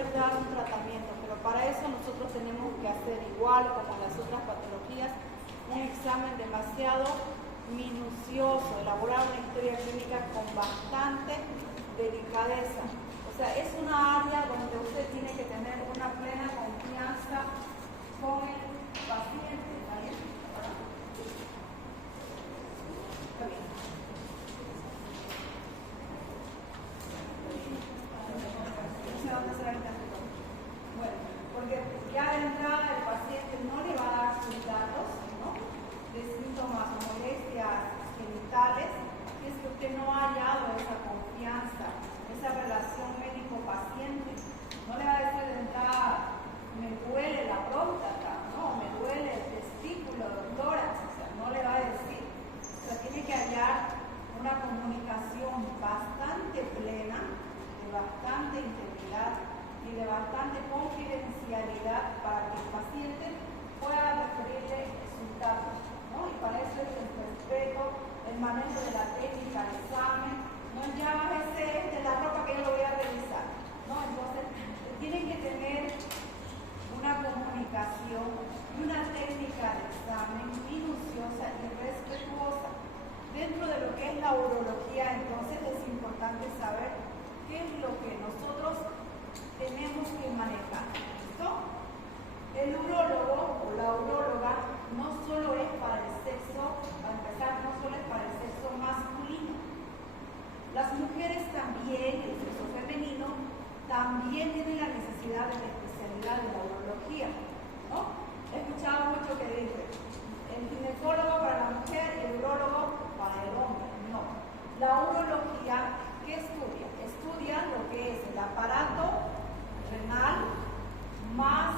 poder dar un tratamiento, pero para eso nosotros tenemos que hacer, igual como las otras patologías, un examen demasiado minucioso, elaborar una historia clínica con bastante delicadeza. O sea, es una área donde usted tiene que tener una plena confianza con el paciente. ¿Está bien? Está bien. Bueno, porque ya de entrada el paciente no le va a dar sus datos, ¿no?, de síntomas o molestias genitales, si es que usted no ha hallado esa confianza, esa relación médico-paciente. No le va a decir de entrada, me duele la próstata, no, me duele el testículo, doctora, o sea, no le va a decir. O sea, tiene que hallar una comunicación bastante plena, de bastante integridad y de bastante confidencialidad para que el paciente pueda referirle sus datos, ¿no? Y para eso es el respeto, el manejo de la técnica, el examen. No, ya bájese de la ropa que yo lo voy a revisar, ¿no? Entonces, tienen que tener una comunicación y una técnica de examen minuciosa y respetuosa. Dentro de lo que es la urología, entonces, es importante saber qué es lo que nosotros tenemos que manejar. ¿Listo? El urólogo o la uróloga no solo es para el sexo, para empezar, no solo es para el sexo masculino. Las mujeres también, el sexo femenino, también tienen la necesidad de la especialidad de la urología, ¿no? He escuchado mucho que dice, el ginecólogo para la mujer y el urólogo para el hombre. No. La urología, ¿qué estudia? Estudia lo que es el aparato renal más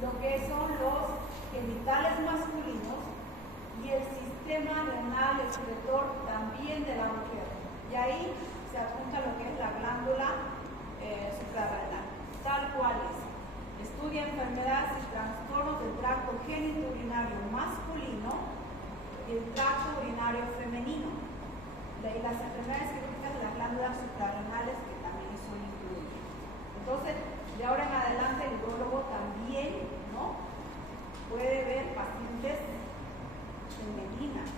lo que son los genitales masculinos y el sistema renal excretor también de la mujer. Y ahí se apunta lo que es la glándula suprarrenal, tal cual es. Estudia enfermedades y trastornos del tracto genitourinario masculino y el tracto urinario femenino. Y las enfermedades quirúrgicas de las glándulas suprarrenales que también son incluidas. Entonces, de ahora en adelante el urólogo también, ¿no?, puede ver pacientes femeninas.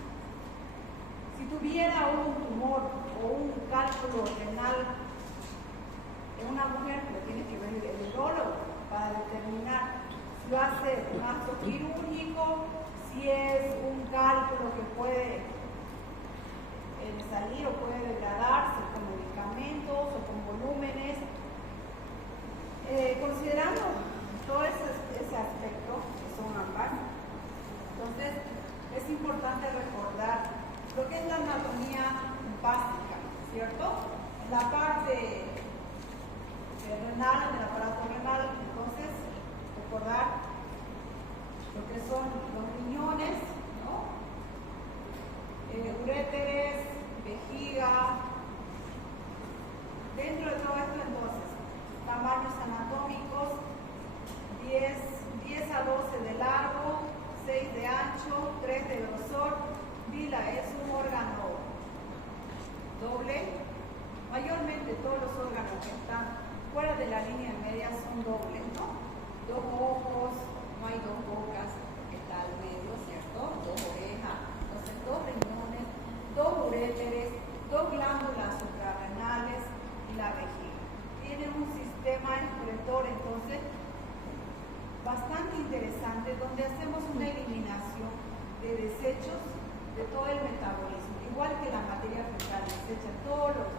Si tuviera un tumor o un cálculo renal en una mujer, lo tiene que ver el urólogo para determinar si va a ser un acto quirúrgico, si es un cálculo que puede salir o puede degradarse con medicamentos o con volúmenes. Considerando todo ese aspecto, que son ambas, entonces es importante recordar lo que es la anatomía básica, ¿cierto? La parte renal, del aparato renal, entonces recordar lo que son los riñones, ¿no?, uréteres, vejiga. Dentro de todo esto, entonces, tamaños anatómicos, 10 a 12 de largo, 6 de ancho, 3 de grosor. Vila es un órgano doble. Mayormente todos los órganos que están fuera de la línea media son dobles, ¿no? 2 ojos, no hay 2 bocas, está al medio, ¿cierto? 2 orejas, entonces 2 riñones, 2 uréteres, 2 glándulas suprarrenales y la vejiga. Tiene un sistema excretor, entonces, bastante interesante, donde hacemos una eliminación de desechos de todo el metabolismo, igual que la materia fecal, desecha todos los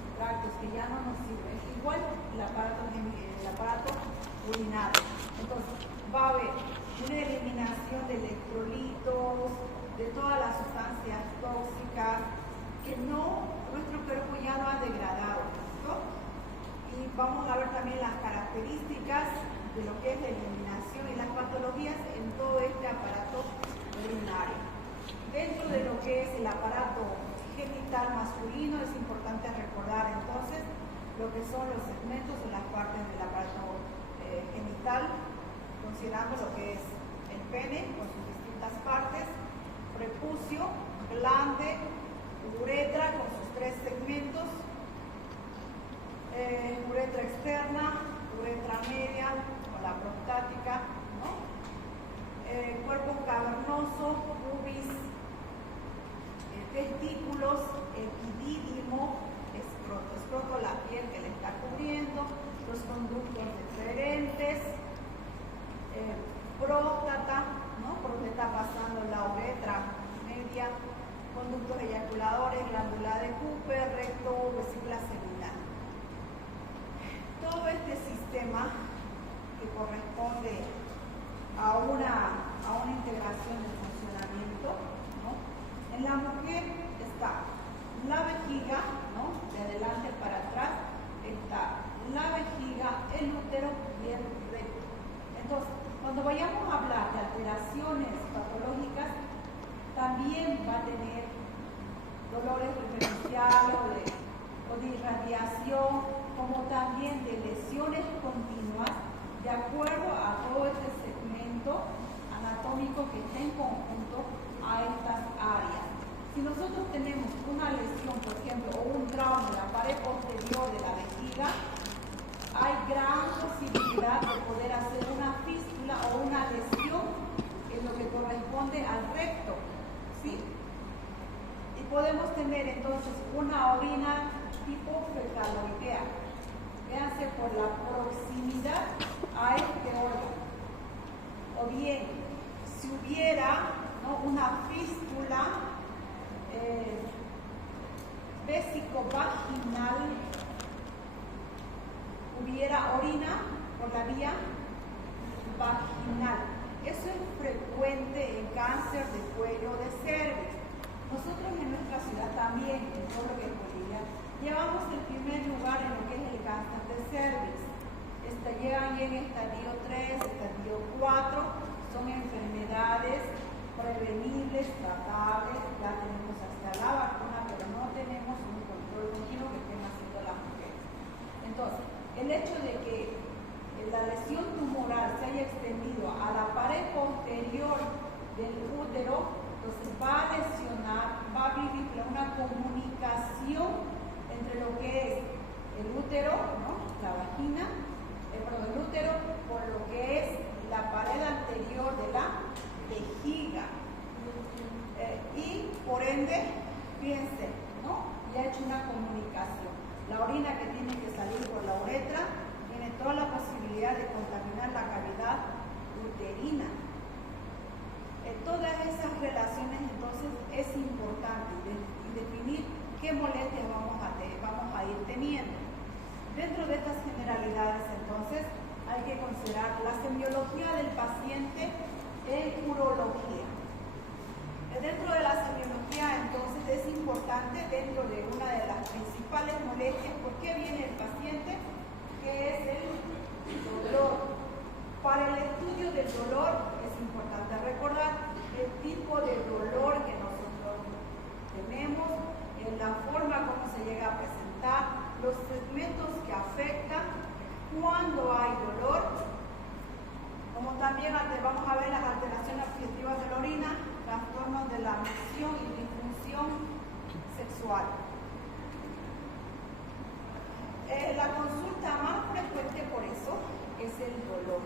extractos que ya no nos sirven, igual el aparato urinario. Entonces, va a haber una eliminación de electrolitos, de todas las sustancias tóxicas que nuestro cuerpo ya no ha degradado, ¿no? Y vamos a ver también las características de lo que es la eliminación y las patologías en todo este aparato urinario. Dentro de lo que es el aparato genital masculino es importante recordar entonces lo que son los segmentos de las partes del aparato genital, considerando lo que es el pene con sus distintas partes, prepucio, glande, uretra con sus 3 segmentos, uretra externa, son ductos deferentes, próstata, ¿no? Por donde está pasando la uretra media, conductos eyaculadores, glándula de Cooper, recto, vesícula seminal. Todo este sistema que corresponde a una integración del funcionamiento, ¿no? En la mujer está la vejiga, ¿no? De adelante para atrás está la vejiga, el útero y el recto. Entonces, cuando vayamos a hablar de alteraciones patológicas, también va a tener dolores referenciales o de irradiación, como también de lesiones continuas, de acuerdo a todo este segmento anatómico que está en conjunto a estas áreas. Si nosotros tenemos una lesión, por ejemplo, o un trauma en la pared posterior de la vejiga, hay gran posibilidad de poder hacer una fístula o una lesión en lo que corresponde al recto, ¿sí? Y podemos tener entonces una orina tipo fecaloidea. Véanse por la proximidad a este órgano. O bien, si hubiera, ¿no?, una fístula vésico-vaginal, hubiera orina por la vía vaginal. Eso es frecuente en cáncer de cuello de cervix. Nosotros en nuestra ciudad también, en todo lo que es Bolivia, llevamos el primer lugar en lo que es el cáncer de cervix. Llegan en estadio 3, estadio 4, son enfermedades prevenibles, tratables, ya tenemos hasta la vacuna, pero no tenemos un control continuo que estén haciendo las mujeres. Entonces, el hecho de que la lesión tumoral se haya extendido a la pared posterior del útero, entonces va a lesionar, va a vivir una comunicación entre lo que es el útero, ¿no?, la vagina, el útero, por lo que es la pared anterior de la vejiga. Y por ende, fíjense, ¿no?, ya ha hecho una comunicación. La orina que tiene que salir por la uretra tiene toda la posibilidad de contaminar la cavidad uterina. Todas esas relaciones, entonces, es importante definir qué molestias vamos a ir teniendo. Dentro de estas generalidades, entonces, hay que considerar la semiología del paciente en urología. Dentro de la semiología, entonces, es importante, dentro de una de las principales molestias, ¿por qué viene el paciente?, que es el dolor. Para el estudio del dolor es importante recordar el tipo de dolor que nosotros tenemos, en la forma como se llega a presentar, los segmentos que afectan, cuando hay dolor, como también vamos a ver las alteraciones objetivas de la orina, trastornos de la micción y disfunción sexual. La consulta más frecuente por eso es el dolor.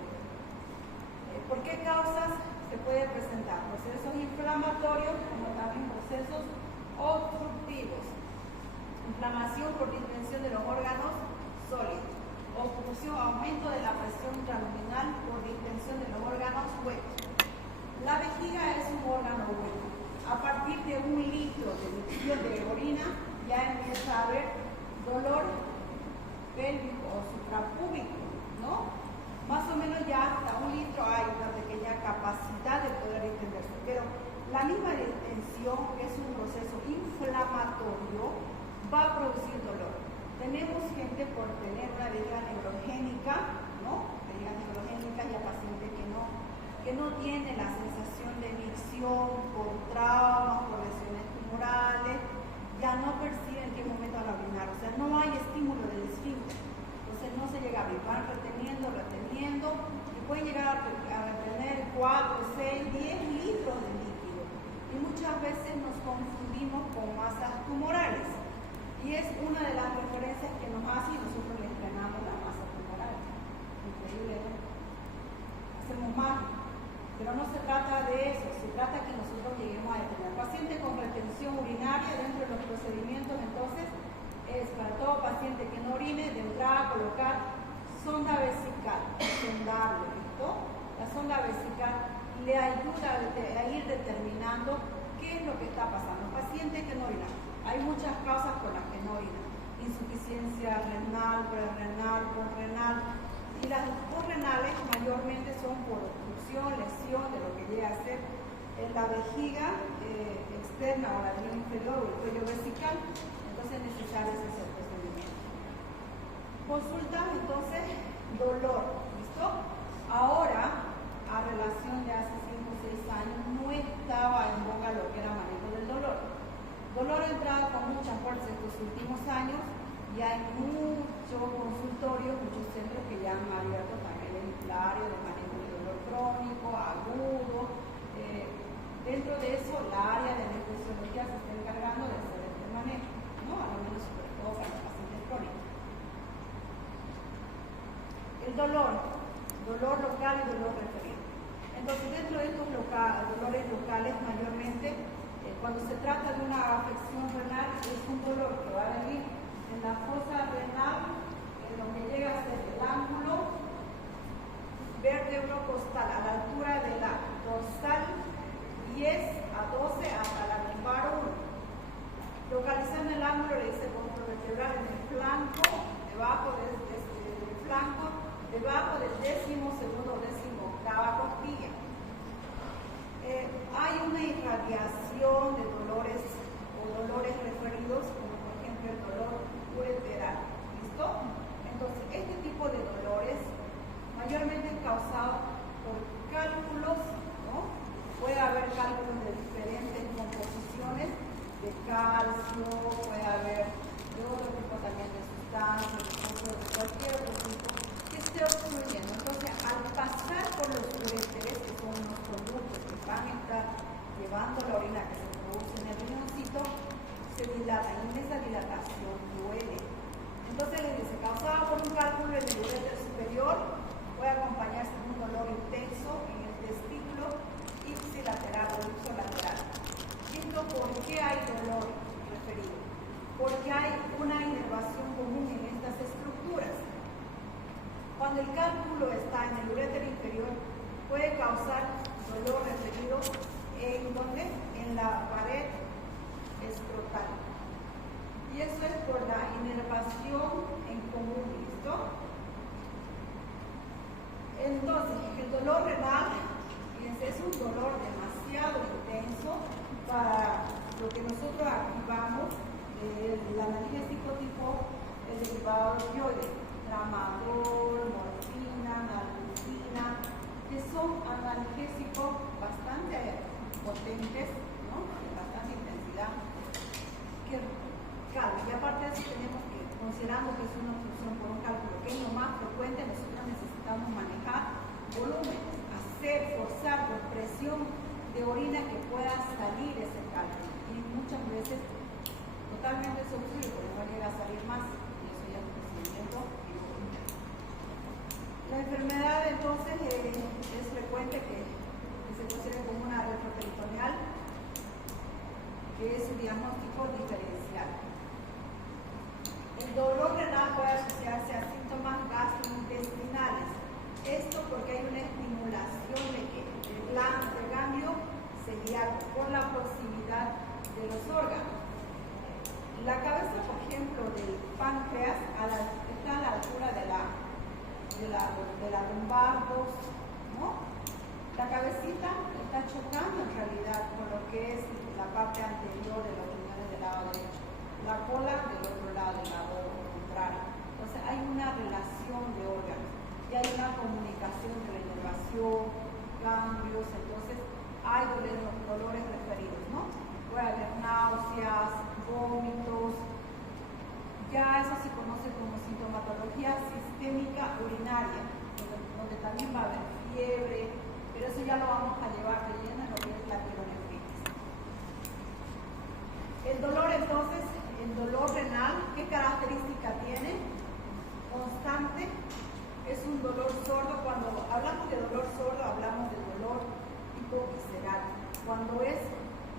¿Por qué causas se puede presentar? Procesos inflamatorios, como también procesos obstructivos. Inflamación por distensión de los órganos sólidos. Obstrucción, aumento de la presión intraluminal por distensión de los órganos huecos. La vejiga es un órgano hueco. A partir de 1 litro de emisión de orina ya empieza a haber dolor pélvico o suprapúbico, ¿no? Más o menos ya hasta 1 litro hay una pequeña capacidad de poder extenderse, pero la misma distensión, que es un proceso inflamatorio, va a producir dolor. Tenemos gente por tener una vejiga neurogénica, ¿no? Vejiga neurogénica y a pacientes que no tienen la sensación de micción por traumas, por lesiones tumorales, ya no perciben en qué momento van a orinar, o sea, no hay estímulo del esfínter, entonces no se llega a abrir, van reteniendo, y pueden llegar a retener 4, 6, 10 litros de líquido, y muchas veces nos confundimos con masas tumorales, y es una de las referencias que nos hace y nosotros le entrenamos la masa tumoral, increíblemente, hacemos magia. Pero no se trata de eso, se trata que nosotros lleguemos a detener. Paciente con retención urinaria, dentro de los procedimientos, entonces, es para todo paciente que no orine, de entrada colocar sonda vesical, sondarlo, ¿listo? La sonda vesical le ayuda a ir determinando qué es lo que está pasando. Paciente que no orina. Hay muchas causas por las que no orina. Insuficiencia renal, prerrenal, postrenal. Y las postrenales mayormente son por obstrucción, lesión de lo que llega a ser la vejiga externa o la vía inferior o el cuello vesical. Entonces es necesario ese procedimiento. Consulta entonces dolor, ¿listo? Ahora, a relación de hace 5 o 6 años, no estaba en boga lo que era manejo del dolor. Dolor ha entrado con mucha fuerza estos últimos años y hay muchos consultorios, muchos centros que ya han abierto también el área de manejo del dolor crónico, agudo. Dentro de eso, la área de anestesiología se está encargando de hacer este manejo, ¿no? A lo menos sobre todo para los pacientes crónicos. El dolor local y dolor referido. Entonces, dentro de estos dolores locales, mayormente, cuando se trata de una afección renal, es un dolor que va a venir en la fosa renal, en lo que llega a ser el ángulo vértebro-costal, a la altura de la dorsal 10 a 12 hasta la lumbar 1. Localizando el ángulo, le dice control vertebral en el flanco, debajo del flanco, debajo del 12º, 18ª costilla. Hay una irradiación de dolores o dolores referidos, como por ejemplo el dolor ureteral. ¿Listo? Entonces, este tipo de dolores mayormente es causado por cálculos, ¿no? Puede haber cálculos de diferentes composiciones de calcio, puede haber de otro tipo también de sustancias, de cualquier otro tipo que esté obstruyendo. Entonces, al pasar por los uréteres, que son unos conductos que van a estar llevando la orina que se produce en el riñoncito, se dilata y en esa dilatación duele. Entonces, les dice, causado por un cálculo en el uréter superior, puede acompañarse de un dolor intenso en el testículo ipsilateral o ipsolateral. ¿Y esto por qué hay dolor referido? Porque hay una inervación común en estas estructuras. Cuando el cálculo está en el uréter inferior, puede causar dolor referido en ¿dónde? En la pared escrotal. Y eso es por la inervación en común, ¿listo? Entonces, el dolor renal, fíjense, es un dolor demasiado intenso para lo que nosotros activamos el analgésico tipo el derivado opioide, tramadol, morfina, naltrexina, que son analgésicos bastante potentes, ¿no? De bastante intensidad, que calma. Y aparte de eso tenemos que, considerando que es una obstrucción por un cálculo que es lo más frecuente, nosotros necesitamos manejar volúmenes, forzar por presión de orina que pueda salir ese cálculo. Y muchas veces totalmente se obstruye, porque no llega a salir más. Y eso ya es un procedimiento quirúrgico. La enfermedad entonces es frecuente que se considere como una retroperitoneal, que es su diagnóstico diferencial. El dolor renal puede asociarse a síntomas gastrointestinales. Esto porque hay una estimulación del ganglio celíaco por la proximidad de los órganos. La cabeza, por ejemplo, del páncreas está a la altura de la lumbar 2, ¿no? La cabecita está chocando en realidad con lo que es la parte anterior de los riñones del lado derecho, la cola del otro lado, del lado contrario. Entonces hay una relación de órganos y hay una comunicación de la inervación, cambios, entonces hay dolores referidos, ¿no? Puede haber náuseas, vómitos, ya eso se conoce como sintomatología sistémica urinaria, donde también va a haber fiebre, pero eso ya lo vamos a llevar de lleno en lo que es la pielonefritis. El dolor entonces, el dolor renal, ¿qué característica tiene? Constante, es un dolor sordo. Cuando hablamos de dolor sordo, hablamos de dolor tipo visceral. Cuando es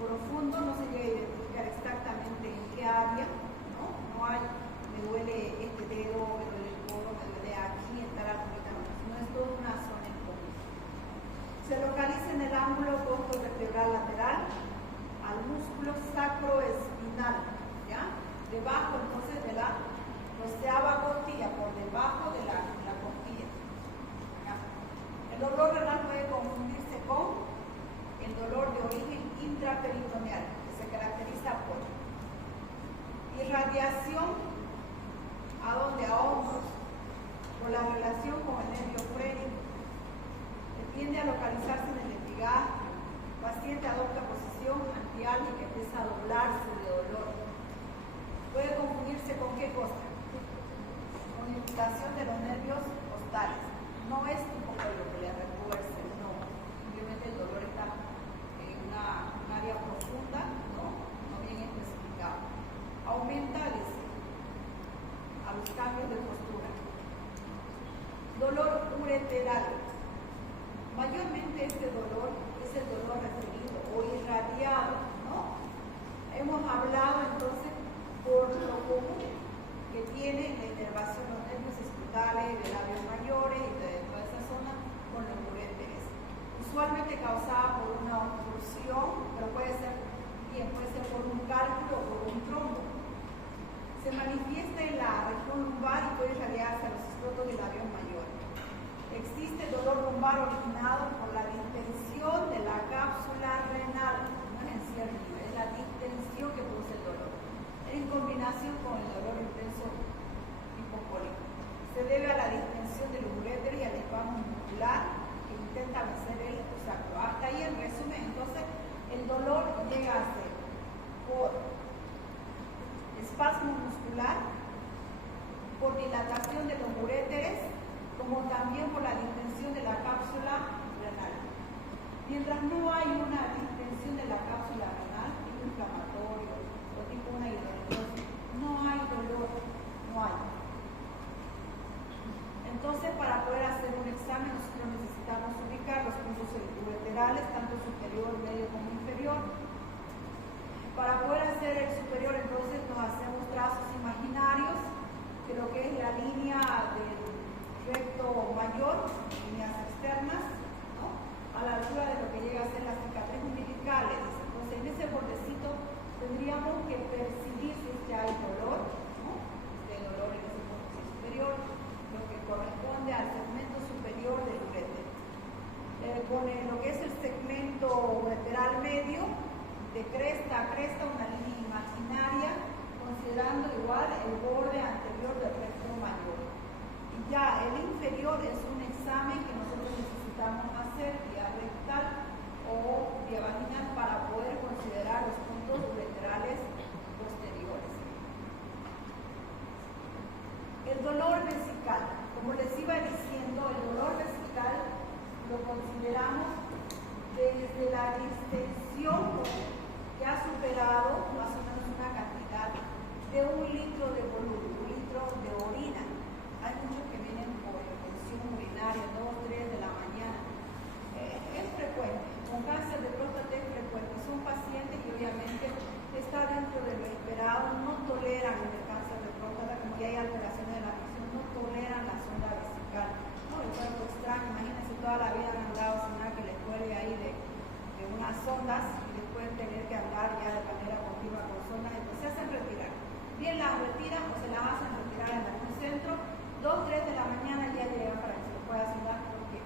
profundo, no se llega a identificar exactamente en qué área, ¿no? No hay, me duele este dedo, me duele el codo, me duele aquí, en vertebral lateral al músculo sacroespinal, ¿ya? Debajo entonces de la 12ª costilla, por debajo de la costilla. ¿Ya? El dolor renal puede confundirse con el dolor de origen intraperitoneal, que se caracteriza por irradiación a hombros, por la relación con el nervio frénico, que tiende a localizarse en el epigastrio. El paciente adopta posición antiálgica y empieza a doblarse de dolor. Puede confundirse con qué cosa, con irritación de los nervios costales. No es tipo lo que le refuerce, no, simplemente el dolor está en un área profunda, no bien especificado. Aumenta a los cambios de postura. Dolor ureteral. Mayormente este dolor es el dolor referido o irradiado, ¿no? Hemos hablado entonces por lo común que tiene la inervación de los nervios escrotales, de labios mayores y de toda esa zona con los uréteres. Usualmente causada por una obstrucción, pero puede ser por un cálculo o por un trombo. Se manifiesta en la región lumbar y puede irradiarse a los escrotos del labio mayor. Existe dolor lumbar originado por la distensión de la cápsula renal, no es encierro, es la distensión que produce el dolor, en combinación con el dolor intenso hipocólico. Se debe a la distensión del uréter y al espasmo muscular que intenta vencer el obstáculo. Hasta ahí en resumen, entonces, el dolor llega a ser por espasmo muscular, por dilatación de los uréteres, como también por la distensión de la cápsula renal. Mientras no hay una distensión de la cápsula renal, tipo inflamatorio o tipo una hidronefosis, no hay dolor, no hay. Entonces, para poder hacer un examen, nosotros necesitamos ubicar los puntos ureterales, tanto superior, medio como inferior. Para poder hacer el superior, entonces nos hacemos trazos imaginarios de lo que es la línea del recto mayor, líneas externas, ¿no? A la altura de lo que llega a ser las cicatrices umbilicales. Entonces, en ese bordecito tendríamos que percibir si es que hay dolor, ¿no? Este dolor en ese bordecito superior, lo que corresponde al segmento superior del uréter. Con lo que es el segmento ureteral medio, de cresta a cresta, una línea imaginaria, considerando igual el borde anterior del recto mayor. Y ya el inferior es un examen que nosotros necesitamos hacer vía rectal o vía vaginal para poder considerar los puntos ureterales posteriores. El dolor vesical. Como les iba diciendo, el dolor vesical lo consideramos desde la distensión que ha superado más o menos una cantidad de 1 litro de volumen, 1 litro de orina. Hay muchos que vienen por infección urinaria, 2, 3 de la mañana. Es frecuente, con cáncer de próstata es frecuente. Son pacientes que obviamente está dentro de lo esperado, no toleran el cáncer de próstata, como ya hay alteraciones de la presión, no toleran la sonda vesical. No, el cuerpo extraño, imagínense toda la vida han andado sin nada que les cuelgue ahí de unas sondas y después tener que andar ya de manera continua con sondas, entonces se hacen retirar. Bien las retiran o se las hacen retirar en algún centro, 2, 3 de la mañana ya llegan para que se lo pueda asignar porque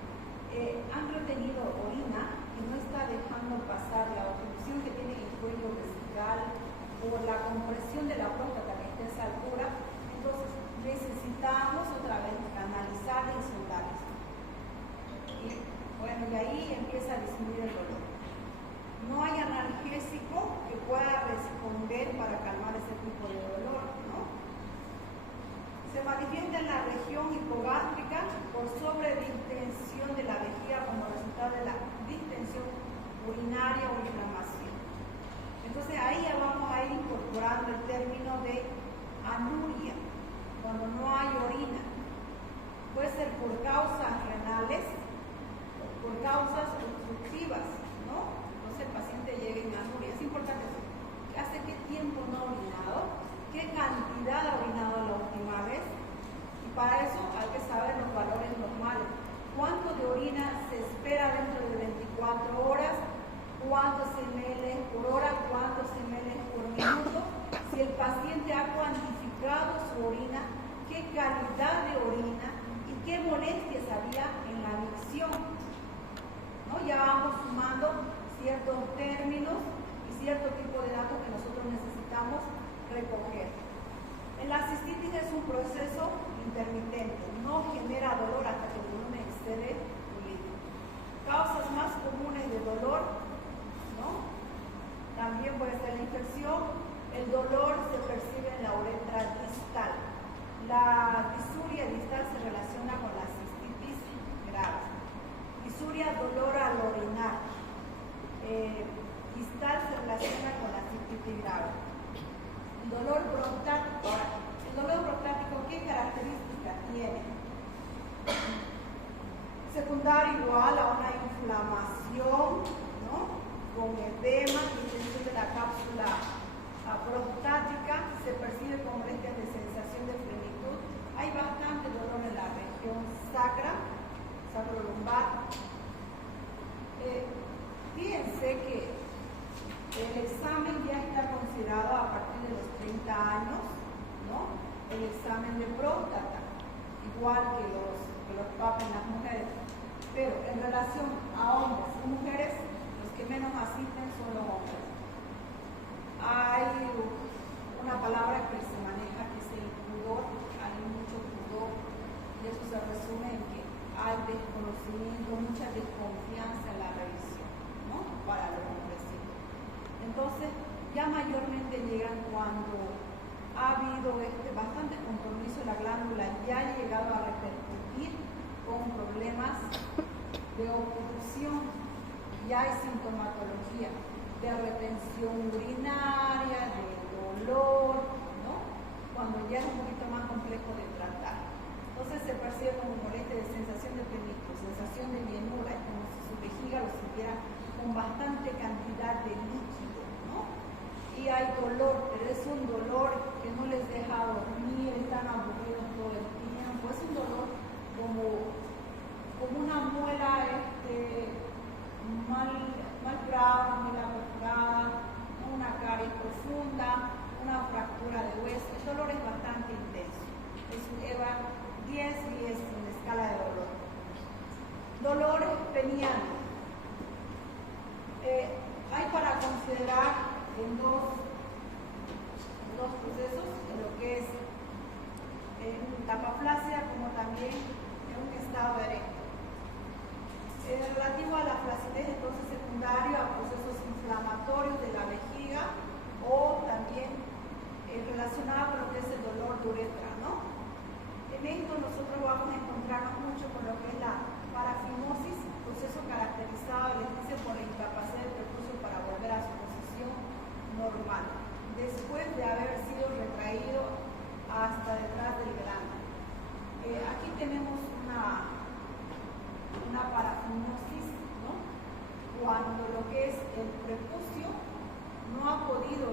han retenido orina y no está dejando pasar la obstrucción que tiene el cuello vesical por la compresión de la próstata que está a esa altura, entonces necesitamos otra vez canalizar y sondarles. Y bueno, y ahí empieza a disminuir el dolor. No hay analgésico que pueda responder para calmar ese tipo de dolor, ¿no? Se manifiesta en la región hipogástrica por sobredistensión de la vejiga como resultado de la distensión urinaria o inflamación. Entonces ahí ya vamos a ir incorporando el término de anuria, cuando no hay orina. Puede ser por causas renales o por causas obstructivas, ¿no? Entonces el paciente llega en anuria. Es importante saber hace qué tiempo no ha orinado, qué cantidad ha orinado la última vez, y para eso hay que saber los valores normales estaría en la micción, ¿no? Ya vamos sumando ciertos términos y cierto tipo de datos que nosotros necesitamos recoger. La cistitis es un proceso intermitente, no genera dolor hasta que el volumen excede el líquido. Causas más comunes de dolor, ¿no? También puede ser la infección. El dolor se percibe en la uretra distal. La disuria distal se relaciona con la cistitis grave. Disuria, dolor al orinar. Distal se relaciona con la cistitis grave. El dolor prostático. El dolor prostático, ¿qué características tiene? Secundario igual a una inflamación, ¿no? Con edema, distensión de la cápsula prostática, se percibe con molestias de sensación de plenitud. Hay bastante dolor en la región sacra, sacrolumbar. Fíjense que el examen ya está considerado a partir de los 30 años, ¿no? El examen de próstata, igual que los papas en las mujeres. Pero en relación a hombres y mujeres, los que menos asisten son los hombres. Hay una palabra que se maneja que es el pudor, hay mucho pudor, y eso se resume en que hay desconocimiento, mucha desconfianza en la revisión, ¿no? Para los hombres. Entonces, ya mayormente llegan cuando ha habido bastante compromiso en la glándula, ya ha llegado a repercutir con problemas de obstrucción, ya hay sintomatología de retención urinaria, de dolor, ¿no? Cuando ya es un poquito más complejo de tratar. Entonces se percibe como molestia de sensación de plenitud, sensación de llenura, es como si su vejiga lo sintiera con bastante cantidad de líquido, ¿no? Y hay dolor, pero es un dolor que no les deja dormir, están aburridos todo el tiempo, es un dolor como una muela mal curada, una muela perforada, una caries profunda, una fractura de hueso. El dolor es bastante intenso. Es un EVA 10 y es una escala de dolor. Dolor peniano. Hay para considerar en dos procesos, en lo que es tapaplasia como también en un estado erecto. Relativo a la flacidez, entonces secundario a procesos inflamatorios de la vejiga o también relacionado con lo que es el dolor de uretra, ¿no? En esto nosotros vamos a encontrarnos mucho con lo que es la parafimosis, proceso caracterizado, les dice, por la incapacidad del prepucio para volver a su posición normal, después de haber sido retraído hasta detrás del glande. Aquí tenemos una parafimosis, ¿no? Cuando lo que es el prepucio no ha podido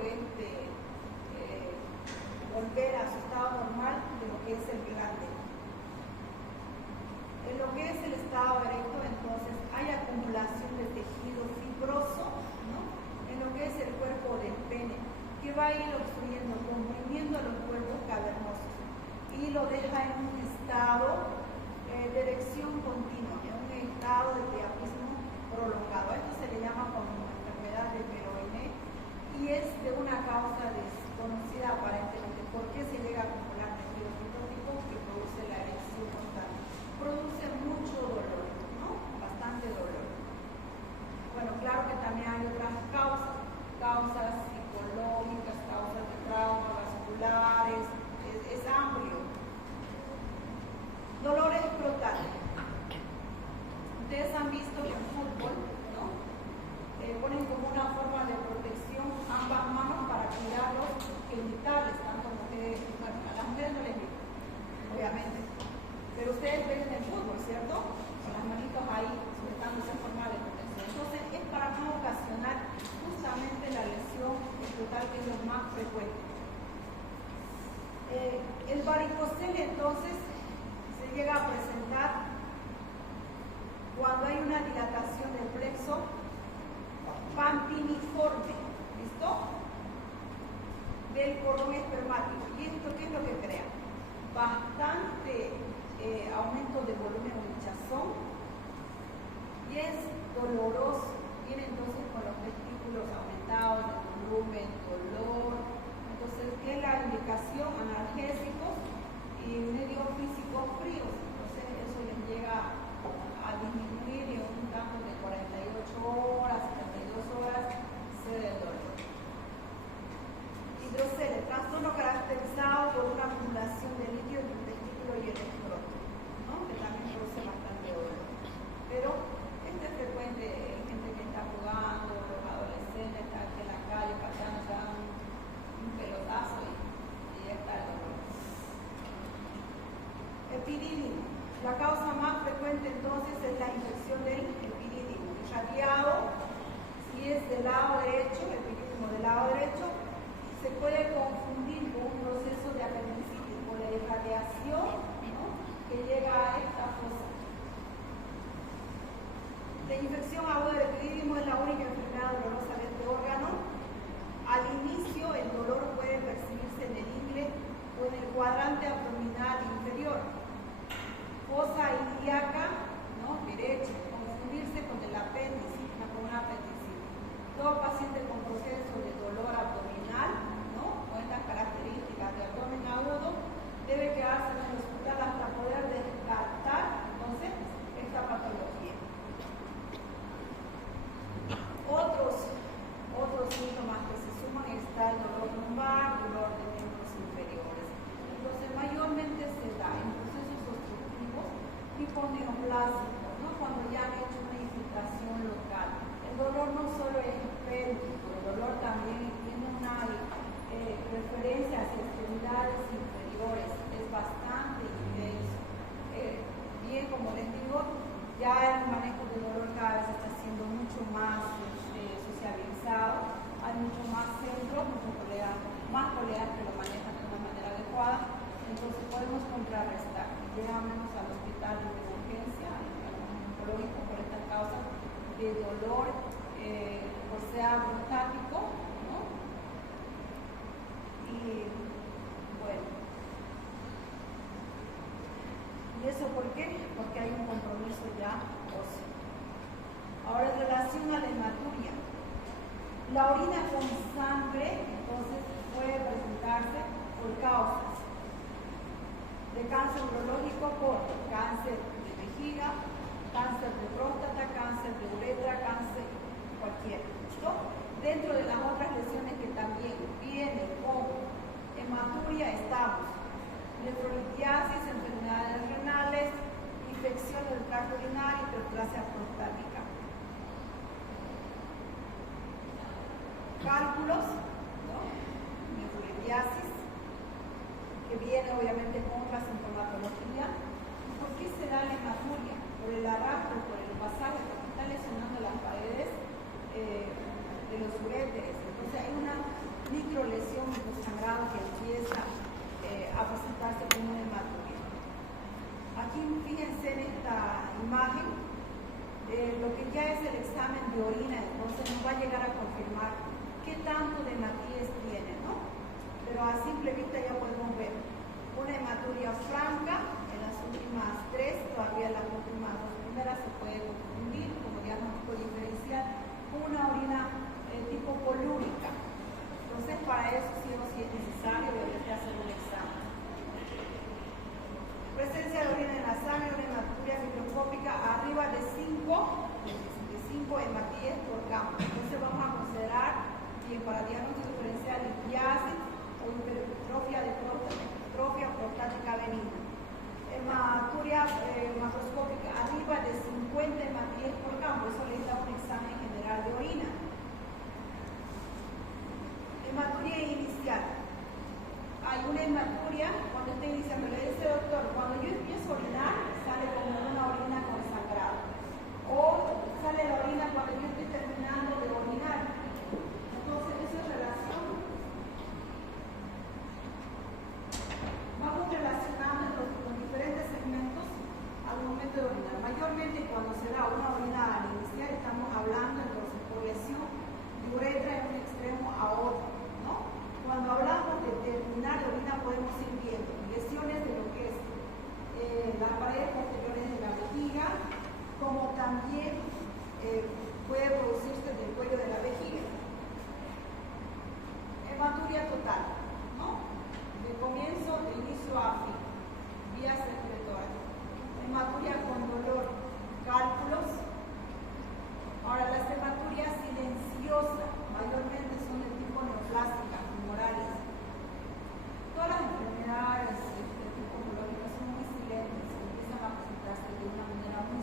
volver a su estado normal de lo que es el glande. En lo que es el estado erecto, entonces, hay acumulación de tejido fibroso, ¿no? En lo que es el cuerpo del pene, que va a ir obstruyendo, comprimiendo los cuerpos cavernosos y lo deja en un estado de erección continua, en un estado de priapismo prolongado. A esto se le llama como enfermedad de Perronet y es de una causa desconocida aparentemente. ¿Por qué se llega a acumular tejido fibrótico que produce la erección constante? Produce mucho dolor, ¿no? Bastante dolor. Bueno, claro que también hay otras causas psicológicas, causas de trauma vascular, mayormente entonces es la infección del epidídimo. Irradiado, si es del lado derecho, epidídimo del lado derecho, se puede confundir con un proceso de apendicitis por la irradiación, ¿no?, que llega a esta fosa. La infección aguda del epidídimo es la única enfermedad dolorosa de este órgano. Al inicio, el dolor puede percibirse en el ingle o en el cuadrante abdominal inferior. Fosa ilíaca, ¿no?, derecha, confundirse con el apéndice, con una apendicitis. Todo paciente con proceso de dolor abdominal, ¿no?, con estas características de abdomen agudo, debe quedarse en el hospital hasta poder descartar entonces esta patología. Otros síntomas que se suman está el dolor lumbar, dolor de miembros inferiores. Entonces, mayormente se da en procesos obstructivos tipo neoplásicos, ¿no?, cuando ya han hecho una infiltración local. El dolor no solo es pélvico, el dolor también tiene una referencia hacia extremidades inferiores, es bastante intenso. Bien, como les digo, ya el manejo del dolor cada vez está siendo mucho más socializado, hay mucho más centros, más colegas que lo manejan de una manera adecuada, entonces podemos contrarrestar. Llega menos al hospital de urgencia, al oncológico, por estas causas de dolor, o sea, prostático, ¿no? Y bueno, ¿y eso por qué? Porque hay un compromiso ya óseo. Ahora, en relación a la hematuria, la orina con sangre, entonces, puede presentarse por causas de cáncer urológico, por cáncer de vejiga, cáncer de próstata, cáncer de uretra, cáncer cualquiera. ¿Listo? Dentro de las otras lesiones que también vienen con hematuria estamos nefrolitiasis, enfermedades renales, infección del tracto urinario, hiperplasia prostática. Cálculos, ¿no?, nefrolitiasis, que viene obviamente con otra sintomatología. ¿Por qué se da la hematuria? Por el arrastre, por el pasaje, porque está lesionando las paredes de los uréteres. Entonces hay una microlesión, microsangrado que empieza a presentarse como una hematuria. Aquí fíjense en esta imagen, lo que ya es el examen de orina, entonces nos va a llegar a confirmar qué tanto de hematíes tiene, ¿no? Pero a simple vista ya podemos ver una hematuria franca en las últimas tres, todavía en las últimas dos primeras se puede confundir como diagnóstico diferencial con una orina tipo polúrica. Entonces, para eso sí o sí es necesario obviamente hacer un examen. Presencia de orina en la sangre, una hematuria microscópica arriba de 5 hematíes por campo. Entonces vamos a considerar bien para diagnóstico diferencial litiasis o hipertrofia de próstata, hipertrofia prostática benigna. Hematuria macroscópica arriba de 50 hematíes por campo, eso le da un examen general de orina. Hematuria inicial. Hay una hematuria cuando está iniciando, le dice doctor, cuando yo empiezo a orinar, sale como una orina con sangrado. O sale la orina cuando yo estoy terminando de orinar. Entonces, eso es relación. Vamos relacionando los diferentes segmentos al momento de orinar. Mayormente cuando se da una orina al iniciar, estamos hablando entonces progresión de uretra de un extremo a otro, ¿no? Cuando hablamos de terminar de orina podemos ir viendo lesiones de lo que es las paredes posteriores de la vejiga, como también puede producirse del cuello de la vejiga. Hematuria total, ¿no? De comienzo, de inicio a fin, vías excretoras. Hematuria con dolor, cálculos. Ahora, las hematurias silenciosas, mayormente son de tipo neoplástica, tumorales. Todas las enfermedades de tipo oncológico son muy silentes, empiezan a presentarse de una manera muy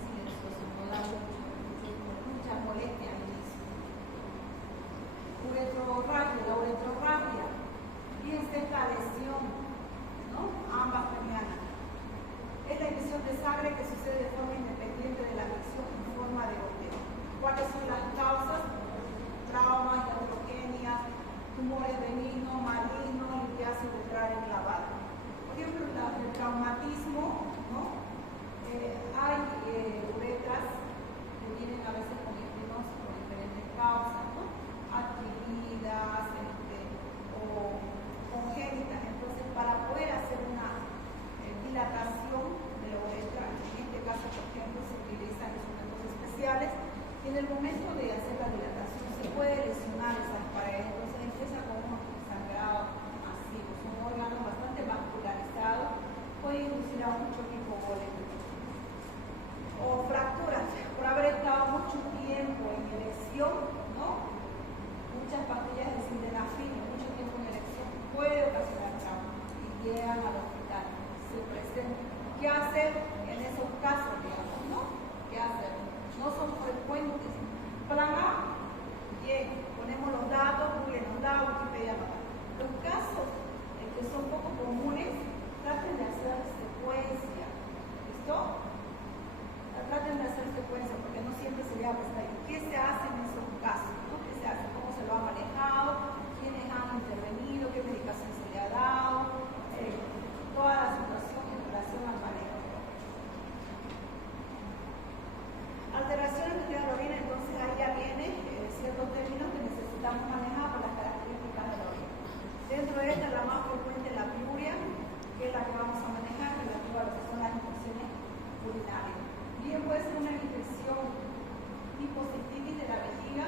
fasciitis de la vejiga,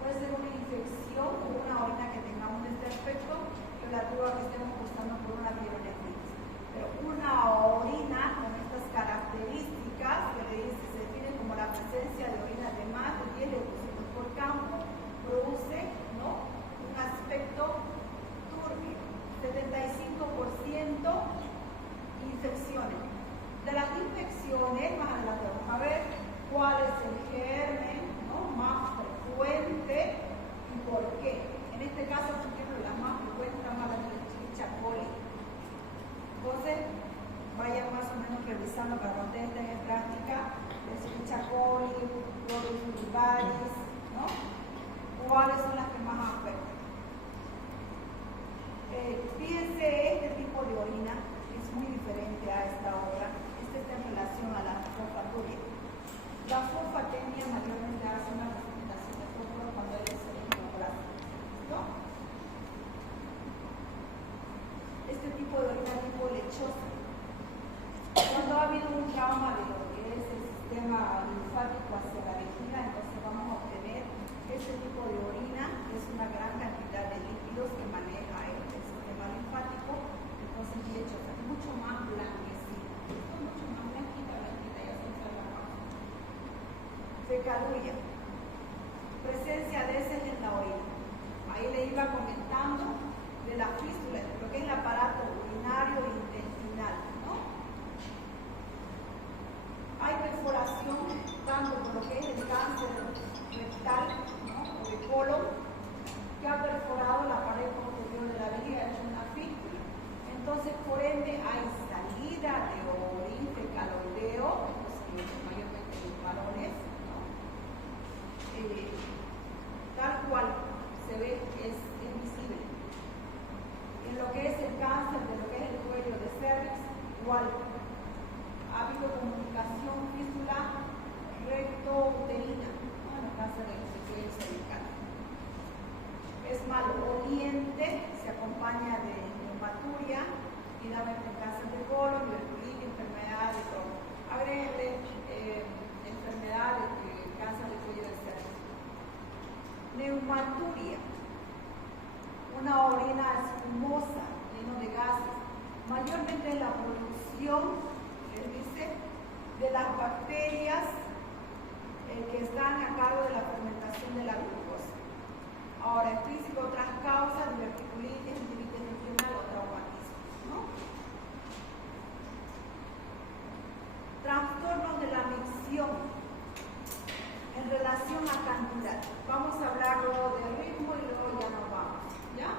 puede ser una infección o una orina que tengamos de este aspecto relativo a que estemos pasando por una pielonefritis. Pero una orina con estas características que le dice, se define como la presencia de orina de más de 10 leucocitos por campo, produce, ¿no?, un aspecto turbio, 75% infecciones. De las infecciones, más adelante vamos a ver cuál es el germen, ¿no?, más frecuente y por qué. En este caso, por ejemplo, las más frecuentes estamos hablando de Escherichia coli. Entonces, vayan más o menos revisando para cuando ustedes estén en práctica, Escherichia coli, Proteus bulbaris, ¿no? ¿Cuáles son las que más afectan? Fíjense, este tipo de orina es muy diferente a esta otra. Este está en relación a la fosfaturia. La fosfatemia mayormente hace una presentación de fósforo cuando hay ectoplasma, ¿no? Este tipo de orina tipo lechosa. Cuando ha habido un trauma de lo que es el sistema linfático hacia la vejiga, entonces vamos a obtener este tipo de orina, que es una gran cantidad de líquidos que maneja el sistema linfático, entonces lechosa, mucho más blanquecita. Esto es mucho más blanquita, ya se usa la mano. Fecaluria, presencia de heces en la orina. Ahí le iba comentando de la fístula, de lo que es el aparato urinario e intestinal, ¿no? Hay perforación tanto por lo que es el cáncer rectal, ¿no?, o de colon, que ha perforado la pared posterior de la vejiga, ha hecho una fístula. Entonces, por ende, hay salida de orín fecaloideo, mayormente en los varones, ¿no? Tal cual se ve, es visible. En lo que es el cáncer de lo que es el cuello de cervix, igual ha habido comunicación fístula recto-uterina, ¿no?, en el cáncer del cuello cervical. Es maloliente, se acompaña de neumaturia y da el cáncer de colon, tuberculitis, enfermedades, todo. Agréguenle enfermedades, cáncer de cuello de cervix. Neumaturia, una orina espumosa, lleno de gases, mayormente la producción, les dice, de las bacterias que están a cargo de la fermentación de la glucosa. Ahora, explícito otras causas, diverticulitis, gingivitis regional o traumatismo, ¿no? Trastornos de la micción en relación a cantidad. Vamos a hablar luego de ritmo y luego ya nos vamos, ¿ya?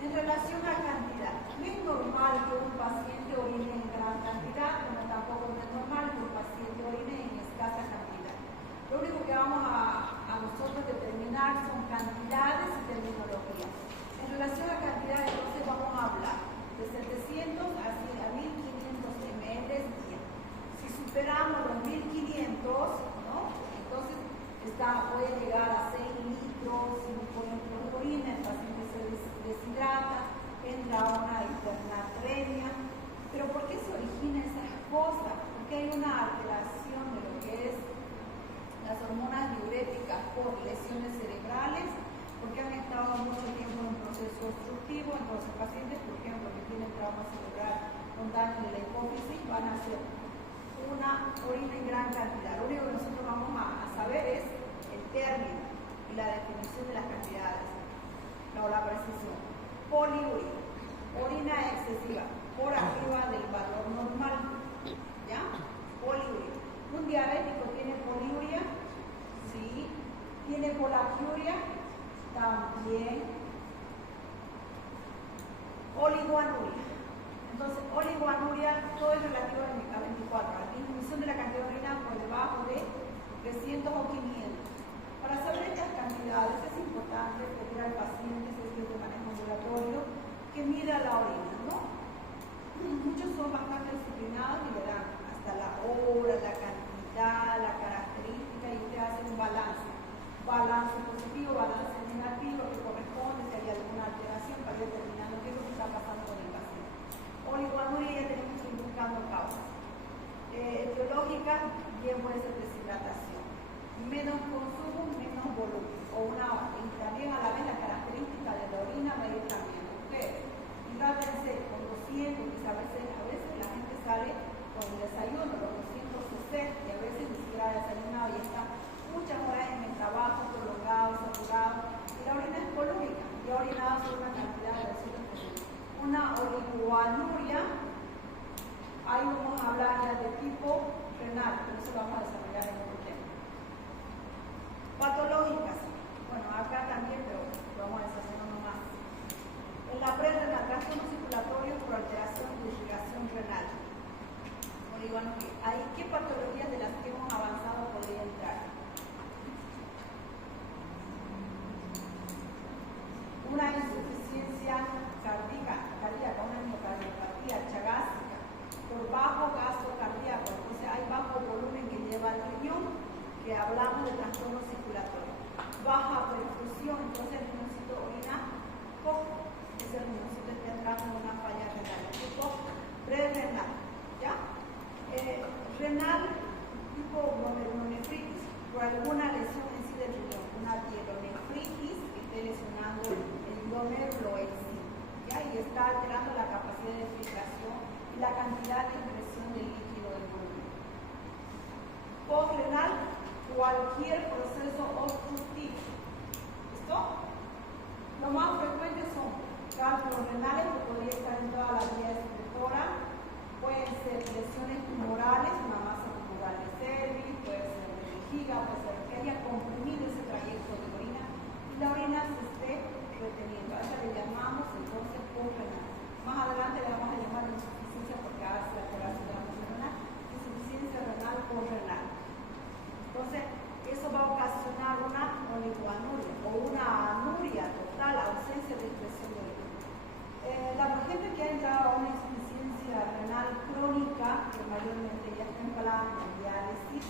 En relación a cantidad, no es normal que un paciente orine en gran cantidad, como tampoco es normal que un paciente orine en escasa cantidad. Lo único que vamos a nosotros determinar son cantidades y terminología. En relación a cantidad, entonces vamos a hablar de 700 a 1500 ml día. Si superamos los 1500, ¿no?, entonces puede llegar a 6 litros, 5 litros de orina, el paciente se deshidrata, entra a una hipernatremia. Pero ¿por qué se origina esas cosas? Porque hay una alteración de lo que es las hormonas diuréticas por lesiones cerebrales, porque han estado mucho tiempo en un proceso obstructivo. Entonces, pacientes, por ejemplo, que tienen trauma cerebral con daño de la hipófisis, van a hacer una orina en gran cantidad. Lo único que nosotros vamos a saber es el término y la definición de las cantidades, no la precisión. Poliuria, orina excesiva, por arriba del valor normal, ¿ya? Poliuria. ¿Un diabético tiene poliuria? Sí. ¿Tiene polaquiuria? También. Oligoanuria. Entonces, oligoanuria, todo es relativo a 24. La disminución de la cantidad de orina por debajo de 300 o 500. Para saber estas cantidades es importante pedir al paciente, si es de manejo ambulatorio, que mida la orina, ¿no? Muchos son bastante disciplinados y le dan hasta la hora, la cantidad, la característica, y usted hace un balance. Balance positivo, balance negativo, que corresponde, si hay alguna alteración para ir determinando qué es lo que está pasando con el paciente. Oligoanuria ya tenemos que ir buscando causas. Etiológica, bien puede ser deshidratación. menos consumo, menos volumen. Y también a la vez la característica de la orina va a ir cambiando. Ustedes, hidrátense con 200, a veces la gente sale con el desayuno, los 200 cc, y a veces ni siquiera ha desayunado y está muchas horas en el trabajo, prolongado, saturado, y la orina es colúrica, y ha orinado sobre una cantidad de 200 cc. Una oligoanuria, ahí vamos a hablar ya de tipo renal, pero eso lo vamos a desarrollar en otro tema. Patológicas, bueno, acá también, pero vamos a deshacer uno más. En la prerrenal, trastornos circulatorios por alteración de irrigación renal. ¿Qué patologías de las que hemos avanzado podría entrar? Una insuficiencia cardíaca, una miocardiopatía chagásica, por bajo gasto cardíaco, entonces hay bajo volumen que lleva al riñón, que hablamos de trastorno circulatorio. Baja perfusión, entonces el riñoncito orina poco, ese riñoncito tendrá como una falla renal, tipo prerrenal, ¿ya? Renal tipo glomerulonefritis, por alguna lesión en sí del riñón, una pielonefritis que esté lesionando el glomérulo en sí, ¿ya? Y está alterando la capacidad de filtración y la cantidad de impresión del líquido del volumen. Postrenal, cualquier proceso obstructivo. ¿Listo? Lo más frecuente son cálculos renales, que podría estar en toda la vía excretora, pueden ser lesiones tumorales, una masa tumoral de cervix, puede ser de vejiga, puede ser que haya comprimido ese trayecto de orina y la orina se esté reteniendo. A esa le llamamos entonces postrenal. Más adelante le vamos a llamar insuficiencia porque ahora se alteración de la función renal, insuficiencia renal postrenal. Entonces, eso va a ocasionar una oligoanuria o una anuria total, ausencia de expresión de orina. La gente que ha entrado a una insuficiencia renal crónica, que mayormente ya está en plan de diálisis,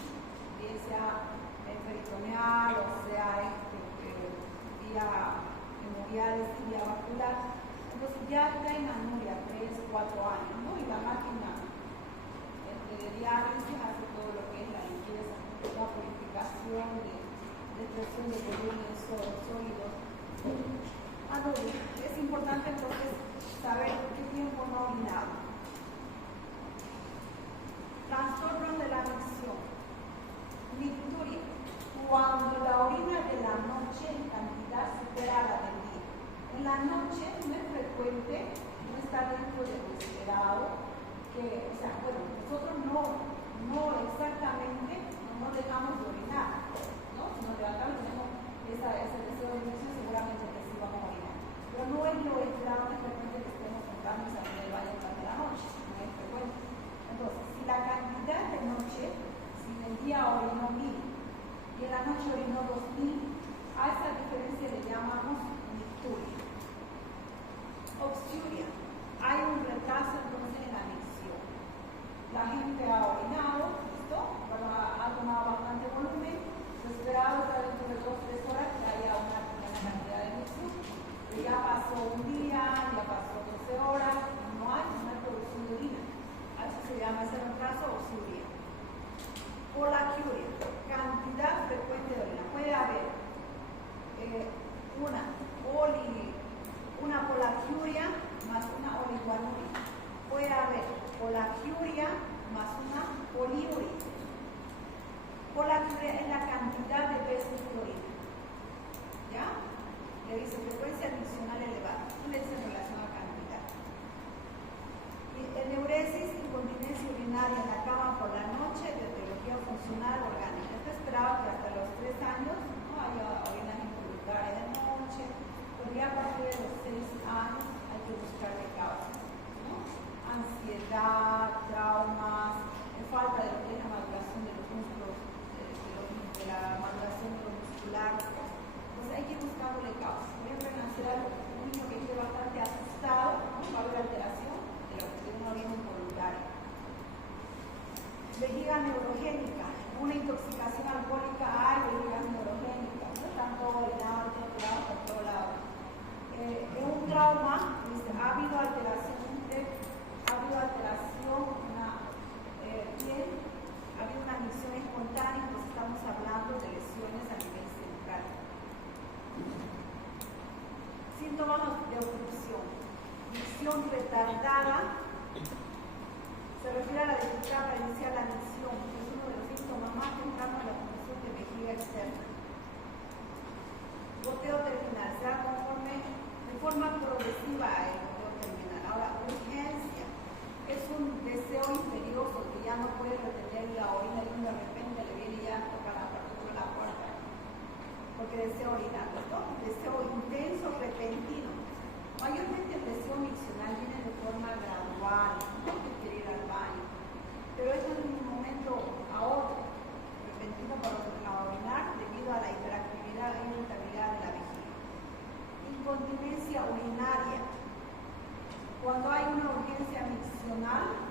bien sea peritoneal o sea vía hemodiálisis, vía vascular, entonces ya está en anuria 3-4 años, ¿no? Y la máquina de diálisis hace todo lo que es la limpieza, la purificación de expresión de volúmenes sólidos. Es importante entonces saber qué tiempo no ha orinado. Trastornos de la micción. Micturia. Cuando la orina de la noche en cantidad supera la del día. En la noche no es frecuente, no está dentro de lo esperado, que, o sea, bueno, nosotros no exactamente no dejamos de orinar, ¿no? Si nos levantamos y tenemos ese deseo de micción, seguramente que sí vamos a orinar. Pero no es lo esperado, no es frecuente que estemos contando y saliendo del baño durante la noche, no es frecuente. Entonces, si la cantidad de noche, si en el día orinó 1000 y en la noche orinó 2000, a esa diferencia le llamamos micturia. Obstruria. Hay un retraso entonces en la micción. La gente ha orinado, ¿listo? Ha tomado bastante volumen, se esperaba estar dentro de 2-3 horas que haya una cantidad de micción. Ya pasó un día, ya pasó 12 horas, no hay producción de orina. A eso se llama ese retraso obstruria. Polaquiuria, cantidad frecuente de orina. Puede haber una polaquiuria más una oligoanuria. Puede haber polaquiuria más una poliuria. Polaquiuria es la cantidad de veces que orina. ¿Ya? Le dice frecuencia miccional elevada. No le dice en relación a cantidad. Y eneuresis, incontinencia urinaria en la cama por la noche, de etiología funcional orgánica. Está esperado que hasta los 3 años no haya orinas involuntarias de noche, pero ya a partir de los 6 años hay que buscarle causas, ¿no? Ansiedad, traumas, falta de lo que es la maduración de los músculos, de la maduración neuromuscular. Entonces hay que ir buscándole causas. Por ejemplo, en ansiedad, un niño que esté bastante asustado, ¿no? Va a haber alteración de lo que tiene una orina involuntaria. Vejiga neurogénica. Una intoxicación alcohólica hay vejigas neurogénicas, ¿no? Están todos orinados, por todos lados. En un trauma, dice, ha habido alteración, ha habido una micción espontánea, pues estamos hablando de micción retardada se refiere a la dificultad para iniciar la micción, que es uno de los síntomas más tempranos de la condición de vejiga externa. Goteo terminal se da de forma progresiva el goteo terminal. Ahora, urgencia es un deseo imperioso que ya no puede retener la orina y de repente le viene ya a tocar la apertura de la puerta porque desea orinar, ¿no? Deseo intenso, repentino. Mayormente el deseo miccional viene de forma gradual, no que quiere ir al baño, pero es en un momento a otro, repentino para orinar debido a la hiperactividad e irritabilidad de la vejiga. Incontinencia urinaria. Cuando hay una urgencia miccional,